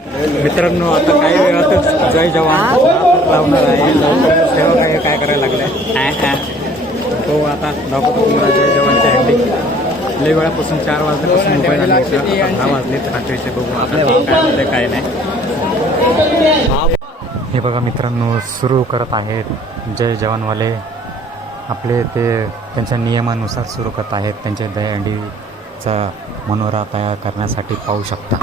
मित्रांनो आता काही वेळातच जय जवान लावणार आहे. तेव्हा काय काय करायला लागलंय तो आता दाखवतो तुम्हाला जय जवानची हँडी लई वेळापासून चार वाजल्यापासून मोबाईल. आता दहा वाजले रात्रीचे बघू. आता काय काय नाही. हे बघा मित्रांनो सुरू करत आहेत जय जवानवाले. आपले ते त्यांच्या नियमानुसार सुरू करत आहेत. त्यांच्या दहीहंडीचा मनोरा तयार करण्यासाठी पाहू शकता.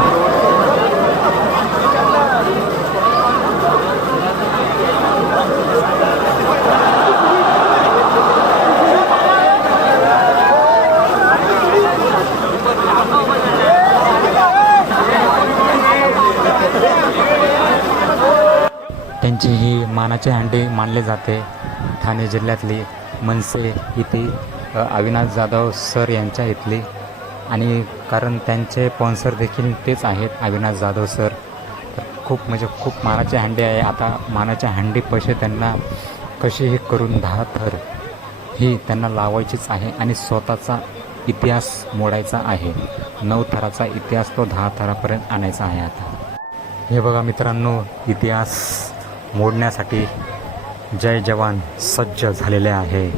यांची ही मानाची हंडी मानली जाते. ठाणे जिल्ह्यातली मनसे इथे अविनाश जाधव सर यांच्या इथली. आणि कारण त्यांचे स्पॉन्सर देखील तेच आहेत अविनाश जाधव सर. खूप म्हणजे खूप मानाची हंडी आहे. आता मानाच्या हंडी पैसे त्यांना कशीही करून दहा थर ही त्यांना लावायचीच आहे आणि स्वतःचा इतिहास मोडायचा आहे. नऊ थराचा इतिहास तो दहा थरापर्यंत आणायचा आहे आता. हे बघा मित्रांनो इतिहास मोडण्यासाठी जय जवान सज्ज झालेले आहे.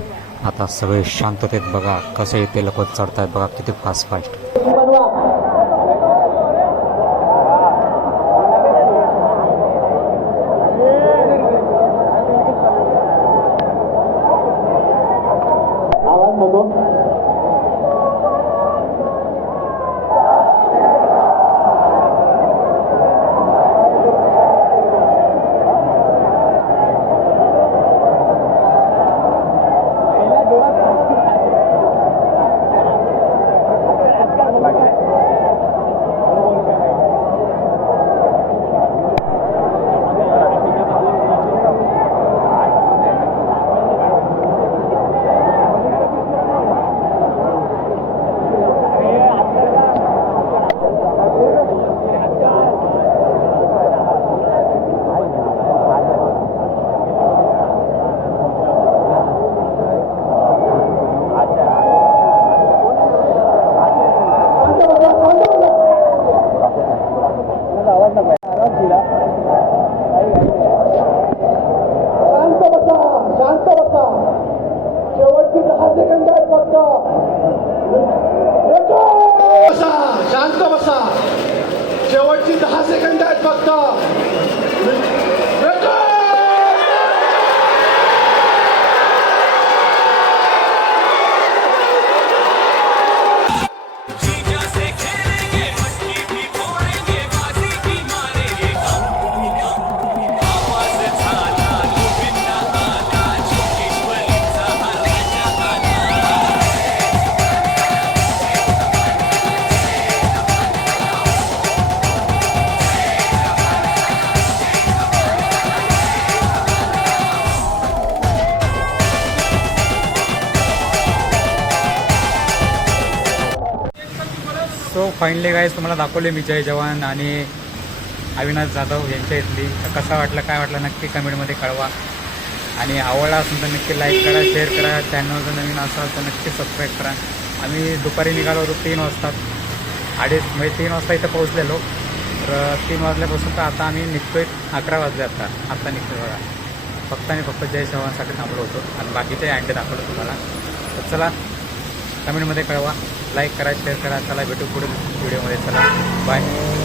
आता सगळे शांततेत बघा कसे इथे लोक चढतायत बघा किती फास्ट फास्ट आवाज नको. शेवटची दहा सो फायनली गाईज तुम्हाला दाखवले मी जय जवान आणि अविनाश जाधव यांच्या इथली. तर कसा वाटलं काय वाटलं नक्की कमेंटमध्ये कळवा. आणि आवडला असेल तर नक्की लाईक करा शेअर करा. चॅनल जर नवीन असाल तर नक्की सबस्क्राईब करा. आम्ही दुपारी निघालो होतो तीन वाजता. अडीच म्हणजे तीन वाजता इथं पोहोचलेलो. तर तीन वाजल्यापासून तर आता आम्ही निघतोय अकरा वाजले आता. आत्ता निघतोय बघा. फक्त आणि फक्त जय जवानसाठी थांबलो होतो. आणि बाकीचे अँडे दाखवलं तुम्हाला. तर चला कमेंटमध्ये कळवा. लाईक करा शेअर करा. चला भेटू पुढील व्हिडिओमध्ये चला बाय